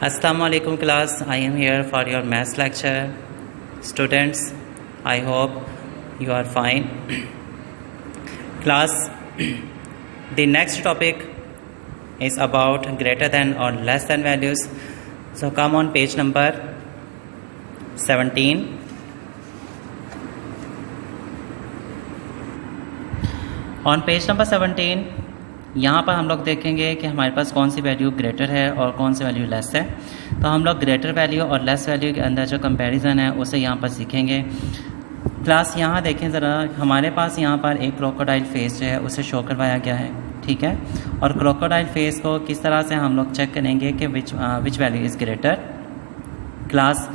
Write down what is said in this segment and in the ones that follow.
Assalamu alaikum class. I am here for your maths lecture. Students, I hope you are fine. Class, the next topic is about greater than or less than values. So come on page number 17. On page number 17 यहाँ पर हम लोग देखेंगे कि हमारे पास कौन सी value greater है और कौन सी वैल्यू लेस है। तो हम लोग ग्रेटर वैल्यू और लेस वैल्यू के अंदर जो कंपैरिजन है उसे यहाँ पर सीखेंगे। क्लास यहाँ देखें ज़रा, हमारे पास यहाँ पर एक क्रोकोडाइल फेस जो है उसे शो करवाया गया है, ठीक है। और क्रोकोडाइल फेस को किस तरह से हम लोग चेक करेंगे कि which value is greater. Class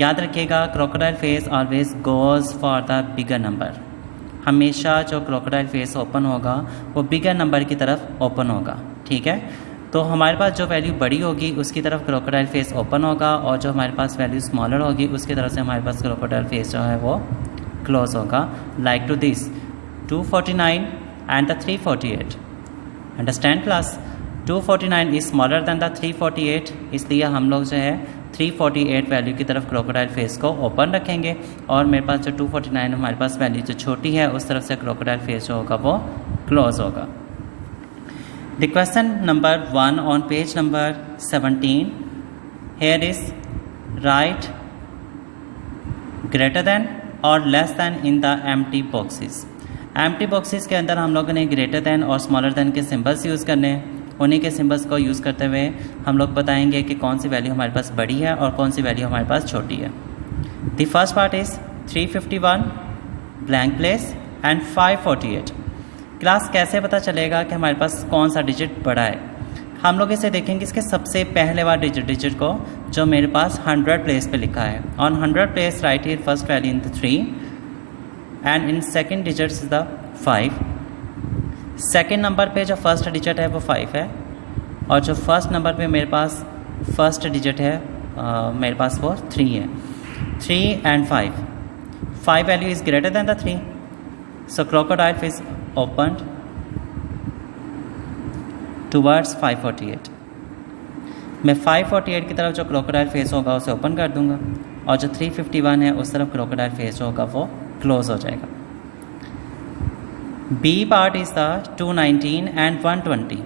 याद रखिएगा, crocodile face always goes for the bigger number. हमेशा जो क्रोकोडाइल फेस ओपन होगा वो बिगर नंबर की तरफ ओपन होगा, ठीक है। तो हमारे पास जो वैल्यू बड़ी होगी उसकी तरफ क्रोकोडाइल फेस ओपन होगा और जो हमारे पास वैल्यू स्मॉलर होगी उसकी तरफ से हमारे पास क्रोकोडाइल फेस जो है वो क्लोज होगा। Like to this 249 and the 348। Understand class, 249 is smaller than the 348, इसलिए हम लोग जो है 348 वैल्यू की तरफ क्रोकोडाइल फेस को ओपन रखेंगे और मेरे पास जो 249 हमारे पास वैल्यू जो छोटी है उस तरफ से क्रोकोडाइल फेस जो होगा वो क्लोज होगा। The question number 1 on page number 17, here is write greater than और less than in the empty boxes. Empty boxes के अंदर हम लोगों ने ग्रेटर दैन और स्मॉलर दैन के सिंबल्स यूज़ करने हैं। उन्हीं के सिंबल्स को यूज़ करते हुए हम लोग बताएंगे कि कौन सी वैल्यू हमारे पास बड़ी है और कौन सी वैल्यू हमारे पास छोटी है। The first part is 351 blank place and 548। Class कैसे पता चलेगा कि हमारे पास कौन सा डिजिट बड़ा है। हम लोग इसे देखेंगे इसके सबसे पहले वाले डिजिट को जो मेरे पास 100 प्लेस पे लिखा है। On 100 place right here first value in the 3 and in second digit is the 5। Second number पे जो फर्स्ट डिजिट है वो 5 है और जो फर्स्ट नंबर पे मेरे पास फर्स्ट डिजिट है मेरे पास वो 3 है। 3 and 5 value is greater than the 3, so crocodile face opened towards 548। मैं 548 की तरफ जो क्रोकोडाइल फेस होगा उसे ओपन कर दूंगा और जो 351 है उस तरफ क्रोकोडाइल फेस जो होगा वो क्लोज हो जाएगा। B part is the 219 and 120।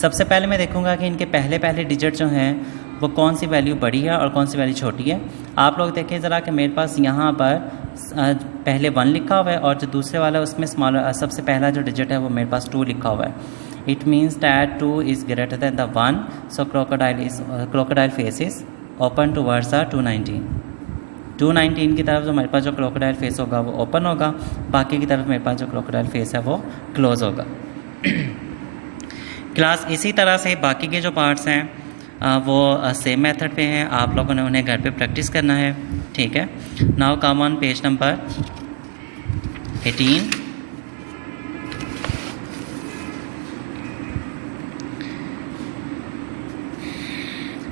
सबसे पहले मैं देखूंगा कि इनके पहले डिजिट जो हैं वो कौन सी वैल्यू बड़ी है और कौन सी वैल्यू छोटी है। आप लोग देखें ज़रा कि मेरे पास यहाँ पर पहले 1 लिखा हुआ है और जो दूसरे वाला है उसमें स्मॉलर सबसे पहला जो डिजिट है वो मेरे पास 2 लिखा हुआ है। It means that 2 is greater than the 1, so crocodile face is open towards the 219 की तरफ जो हमारे पास जो क्रोकोडाइल फेस होगा वो ओपन होगा, बाकी की तरफ मेरे पास जो क्रोकोडाइल फेस है वो क्लोज होगा। क्लास इसी तरह से बाकी के जो पार्ट्स हैं वो सेम मेथड पे हैं, आप लोगों ने उन्हें घर पे प्रैक्टिस करना है, ठीक है। Now come on page number 18।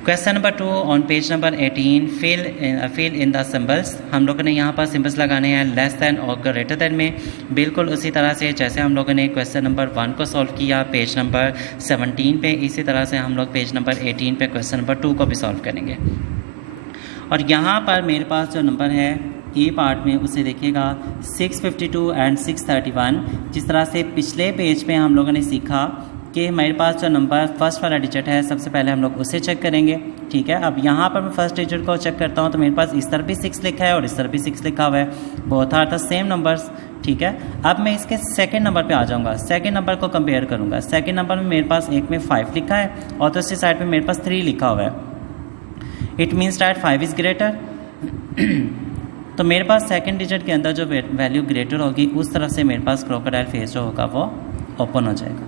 Question number 2 on page number 18, fill in the symbols. हम लोगों ने यहाँ पर सिंबल्स लगाने हैं लेस दैन और ग्रेटर दैन में, बिल्कुल उसी तरह से जैसे हम लोगों ने क्वेश्चन नंबर 1 को सॉल्व किया पेज नंबर 17 पे, इसी तरह से हम लोग पेज नंबर 18 पे क्वेश्चन नंबर 2 को भी सॉल्व करेंगे। और यहाँ पर मेरे पास जो नंबर है ए पार्ट में उसे देखिएगा 652 एंड 631। जिस तरह से पिछले पेज पे हम लोगों ने सीखा कि हमारे पास जो नंबर फर्स्ट वाला डिजिट है सबसे पहले हम लोग उसे चेक करेंगे, ठीक है। अब यहाँ पर मैं फर्स्ट डिजिट को चेक करता हूँ तो मेरे पास इस तरफ भी 6 लिखा है और इस तरफ भी 6 लिखा हुआ है, both are the same numbers, ठीक है। अब मैं इसके सेकंड नंबर पे आ जाऊँगा, सेकंड नंबर को कंपेयर करूँगा। सेकंड नंबर में मेरे पास एक में 5 लिखा है और दूसरी साइड पे मेरे पास 3 लिखा हुआ है। It means that 5 is greater. तो मेरे पास सेकेंड डिजिट के अंदर जो वैल्यू ग्रेटर होगी उस तरफ से मेरे पास क्रोकोडाइल फेस जो होगा वो ओपन हो जाएगा,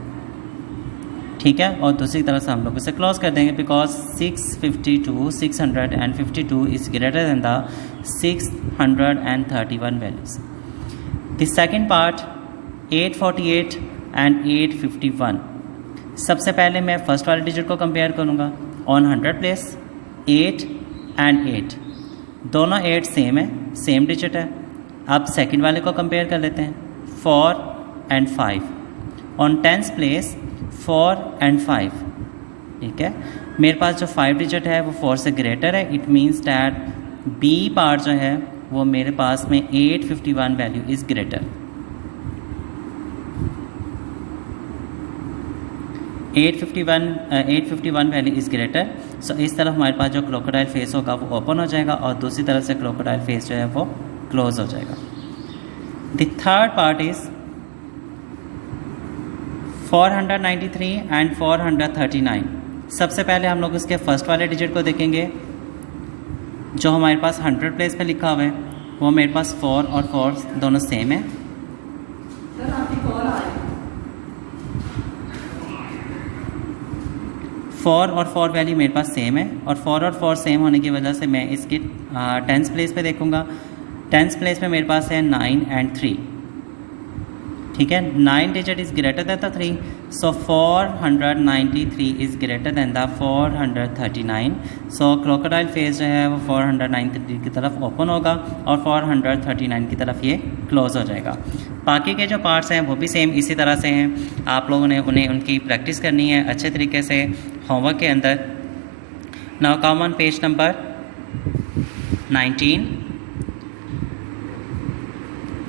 ठीक है। और दूसरी तरफ से हम लोग इसे क्लोज कर देंगे because 652 is greater than the 631 values. The second part 848 and 851। सबसे पहले मैं फर्स्ट वाले डिजिट को कंपेयर करूँगा। ऑन 100 प्लेस 8 एंड 8, दोनों 8 सेम है, सेम डिजिट है। अब सेकेंड वाले को कंपेयर कर लेते हैं 4 and 5। On 10th place 4 and 5, ठीक है। मेरे पास जो 5 डिजिट है वो 4 से ग्रेटर है, it means that B part जो है वो मेरे पास में 851 value is greater. 851 value is greater. So इस तरफ हमारे पास जो क्रोकोडाइल फेस होगा वो ओपन हो जाएगा और दूसरी तरफ से क्रोकोडाइल फेस जो है वो क्लोज हो जाएगा। The third part is 493 and 439। सबसे पहले हम लोग इसके फर्स्ट वाले डिजिट को देखेंगे जो हमारे पास 100 प्लेस पे लिखा हुआ है, वो मेरे पास 4 और 4 दोनों सेम है। सर आपकी कॉल आ रही है। 4 और 4 वैल्यू मेरे पास सेम है और 4 और 4 सेम होने की वजह से मैं इसकी 10th प्लेस पे देखूंगा। 10th प्लेस पे मेरे पास है 9 एंड 3, ठीक है। 9 digit is greater than the 3, so 493 is greater than the 439। So crocodile face जो है वो 493 की तरफ ओपन होगा और 439 की तरफ ये क्लोज हो जाएगा। बाकी के जो पार्ट्स हैं वो भी सेम इसी तरह से हैं। आप लोगों ने उनकी प्रैक्टिस करनी है अच्छे तरीके से होमवर्क के अंदर। Now come on page number 19।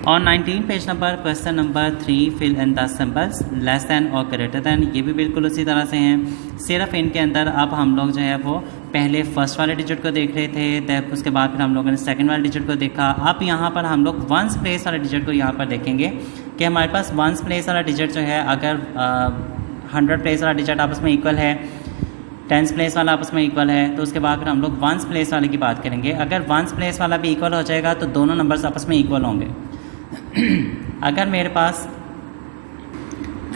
On 19 page number question number 3 fill in the symbols less than और ग्रेटर दैन, ये भी बिल्कुल उसी तरह से हैं। सिर्फ इनके अंदर अब हम लोग जो है वो पहले फर्स्ट वाले डिजिट को देख रहे थे, तब उसके बाद फिर हम लोगों ने सेकंड वाले डिजिट को देखा। अब यहाँ पर हम लोग वंस प्लेस वाले डिजिट को यहाँ पर देखेंगे कि हमारे पास वंस प्लेस वाला डिजिट जो है, अगर 100 प्लेस वाला डिजिट आपस में इक्वल है, 10th प्लेस वाला आपस में इक्वल है, तो उसके बाद फिर हम लोग वंस प्लेस वाले की बात करेंगे। अगर वंस प्लेस वाला भी इक्वल हो जाएगा तो दोनों नंबर्स आपस में इक्वल होंगे। अगर मेरे पास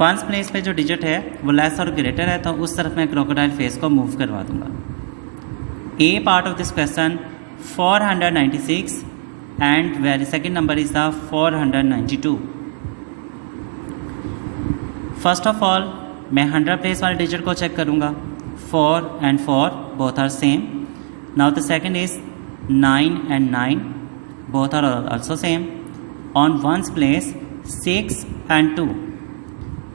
वंस प्लेस पे जो डिजिट है वो लेस और ग्रेटर है तो उस तरफ मैं क्रोकोडाइल फेस को मूव करवा दूंगा। A part of this question 496 and very second number is the 492। First of all मैं 100 प्लेस वाले डिजिट को चेक करूंगा। 4 and 4 both are same. Now the second is 9 and 9 both are also same. On ones place 6 and 2,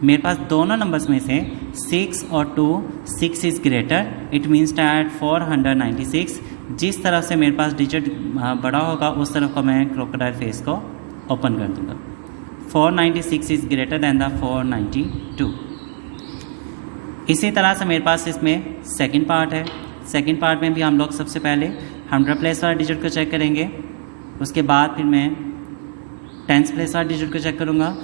मेरे पास दोनों numbers में से 6 और 2, 6 is greater, it means that 496 जिस तरफ से मेरे पास डिजिट बड़ा होगा उस तरफ को मैं क्रोकोडाइल फेस को ओपन कर दूंगा। 496 इज़ ग्रेटर दैन द 492। इसी तरह से मेरे पास इसमें सेकंड पार्ट है। सेकंड पार्ट में भी हम लोग सबसे पहले 100 प्लेस वाला डिजिट को चेक करेंगे, उसके बाद फिर मैं 10th प्लेस वाला डिजिट को चेक करूँगा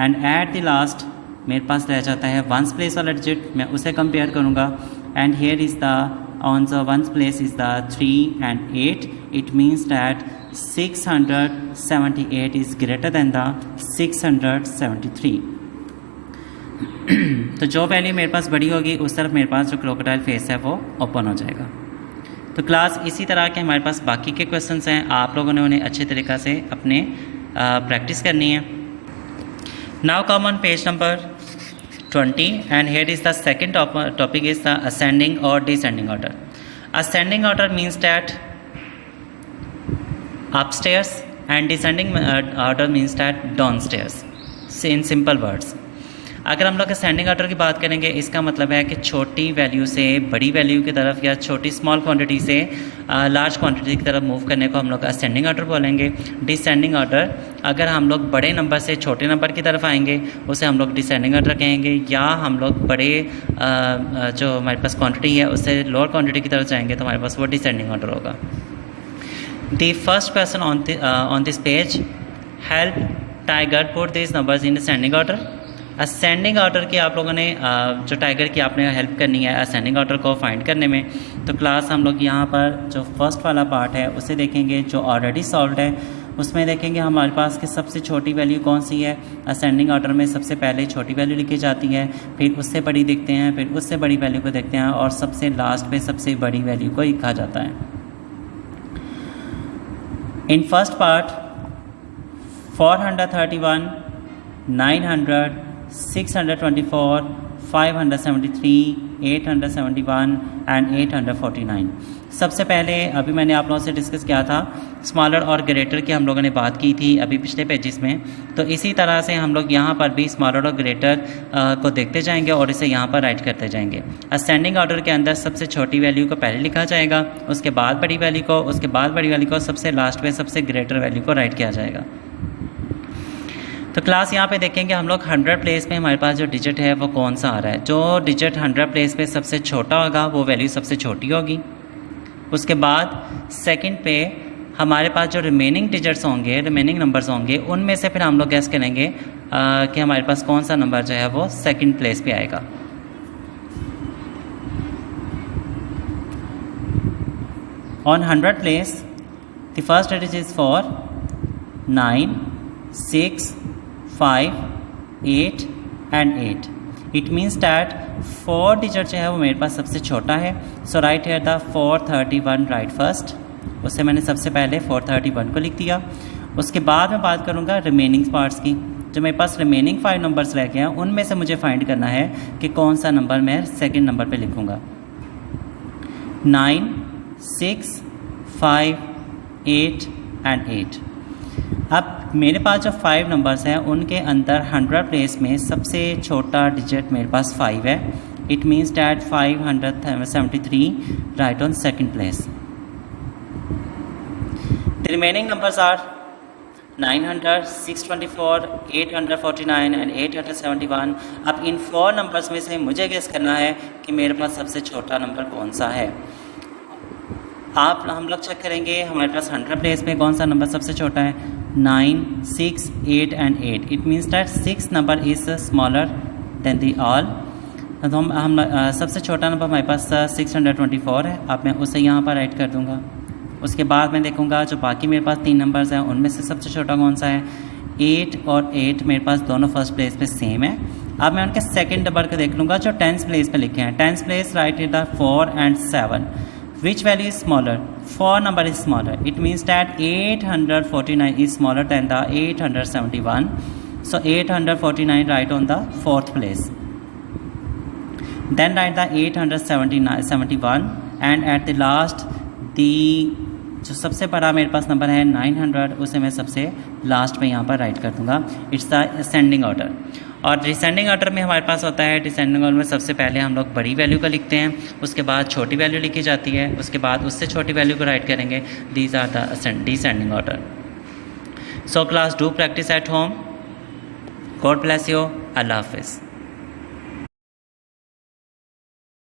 एंड एट द लास्ट मेरे पास रह जाता है वंस प्लेस वाला डिजिट, मैं उसे कंपेयर करूँगा and here is the on the ones place is the 3 and 8, it means that 678 is greater than the 673। तो जो वैल्यू मेरे पास बड़ी होगी उस तरफ मेरे पास जो क्रोकोडाइल फेस है वो ओपन हो जाएगा। तो क्लास इसी तरह के हमारे पास बाकी के क्वेश्चंस हैं, आप लोगों ने उन्हें अच्छे तरीक़ा से अपने प्रैक्टिस करनी है। Now come on page number 20 and here is the second topic is the ascending और descending order. Ascending order means that upstairs and descending order means that downstairs. In simple words, अगर हम लोग ascending order की बात करेंगे इसका मतलब है कि छोटी वैल्यू से बड़ी वैल्यू की तरफ या छोटी स्मॉल क्वांटिटी से लार्ज क्वांटिटी की तरफ मूव करने को हम लोग असेंडिंग ऑर्डर बोलेंगे। डिसेंडिंग ऑर्डर, अगर हम लोग बड़े नंबर से छोटे नंबर की तरफ आएंगे उसे हम लोग डिसेंडिंग ऑर्डर कहेंगे, या हम लोग बड़े जो हमारे पास क्वांटिटी है उससे लोअर क्वांटिटी की तरफ जाएंगे तो हमारे पास वो डिसेंडिंग ऑर्डर होगा। The first question on this page, help tiger put this numbers in descending order. Ascending order की आप लोगों ने जो टाइगर की आपने हेल्प करनी है असेंडिंग ऑर्डर को फाइंड करने में, तो क्लास हम लोग यहाँ पर जो फर्स्ट वाला पार्ट है उसे देखेंगे जो ऑलरेडी सॉल्व्ड है। उसमें देखेंगे हमारे पास कि सबसे छोटी वैल्यू कौन सी है। असेंडिंग ऑर्डर में सबसे पहले छोटी वैल्यू लिखी जाती है, फिर उससे बड़ी देखते हैं, फिर उससे बड़ी वैल्यू को देखते हैं और सबसे लास्ट पे सबसे बड़ी वैल्यू को लिखा जाता है। In first part 431, 900, 624, 573, 871 and 849। सबसे पहले अभी मैंने आप लोगों से डिस्कस किया था स्मॉलर और ग्रेटर की हम लोगों ने बात की थी अभी पिछले पेजेस में। तो इसी तरह से हम लोग यहाँ पर भी स्मॉलर और ग्रेटर को देखते जाएंगे और इसे यहाँ पर राइट करते जाएंगे। असेंडिंग ऑर्डर के अंदर सबसे छोटी वैल्यू को पहले लिखा जाएगा, उसके बाद बड़ी वैल्यू को, उसके बाद बड़ी वैल्यू को, सबसे लास्ट में सबसे ग्रेटर वैल्यू को राइट किया जाएगा। तो क्लास यहाँ पे देखेंगे हम लोग 100 प्लेस में हमारे पास जो डिजिट है वो कौन सा आ रहा है। जो डिजिट 100 प्लेस पे सबसे छोटा होगा वो वैल्यू सबसे छोटी होगी। उसके बाद सेकंड पे हमारे पास जो रिमेनिंग डिजिट्स होंगे, रिमेनिंग नंबर्स होंगे, उनमें से फिर हम लोग गैस करेंगे कि हमारे पास कौन सा नंबर जो है वो सेकंड प्लेस पे आएगा। On 100 place the first digit is 4, 9, 6, 5, 8 and 8। It means that 4 digit जो है वो मेरे पास सबसे छोटा है। So write here the 431 write first. उससे मैंने सबसे पहले 431 को लिख दिया। उसके बाद मैं बात करूँगा रिमेनिंग पार्ट्स की। जो मेरे पास रिमेनिंग 5 नंबर्स रह गए हैं उनमें से मुझे फाइंड करना है कि कौन सा नंबर मैं सेकंड नंबर पे लिखूँगा। 9, 6, 5, 8 एंड 8। अब मेरे पास जो 5 नंबर्स हैं उनके अंदर 100 प्लेस में सबसे छोटा डिजिट मेरे पास 5 है। It means that 573 write on second place. The remaining numbers are 900, 624, 849 and 871। अब इन 4 नंबर्स में से मुझे गेस करना है कि मेरे पास सबसे छोटा नंबर कौन सा है। हम लोग चेक करेंगे हमारे पास 100 प्लेस में कौन सा नंबर सबसे छोटा है। 9, 6, 8 and 8। It means that 6 number is smaller than the all. तो हम सबसे छोटा नंबर हमारे पास 624 है। अब मैं उसे यहाँ पर राइट कर दूँगा। उसके बाद मैं देखूँगा जो बाकी मेरे पास 3 नंबर्स हैं उनमें से सबसे छोटा कौन सा है। 8 और 8 मेरे पास दोनों फर्स्ट प्लेस पे सेम है। अब मैं उनके सेकंड नंबर को देख लूँगा जो 10th प्लेस पे लिखे हैं। 10th place right is the 4 and 7। Which value is smaller? 4 number is smaller. It means that 849 is smaller than the 871. So 849 right on the 4th place. Then write the 871 and at the last the जो सबसे बड़ा मेरे पास number है 900 उसे मैं सबसे last में यहाँ पर राइट कर दूँगा। It's the ascending order. और डिसेंडिंग ऑर्डर में हमारे पास होता है, डिसेंडिंग ऑर्डर में सबसे पहले हम लोग बड़ी वैल्यू का लिखते हैं, उसके बाद छोटी वैल्यू लिखी जाती है, उसके बाद उससे छोटी वैल्यू को राइट करेंगे। These are the descending order. So class do practice at home. God bless you. अल्लाह हाफिज़।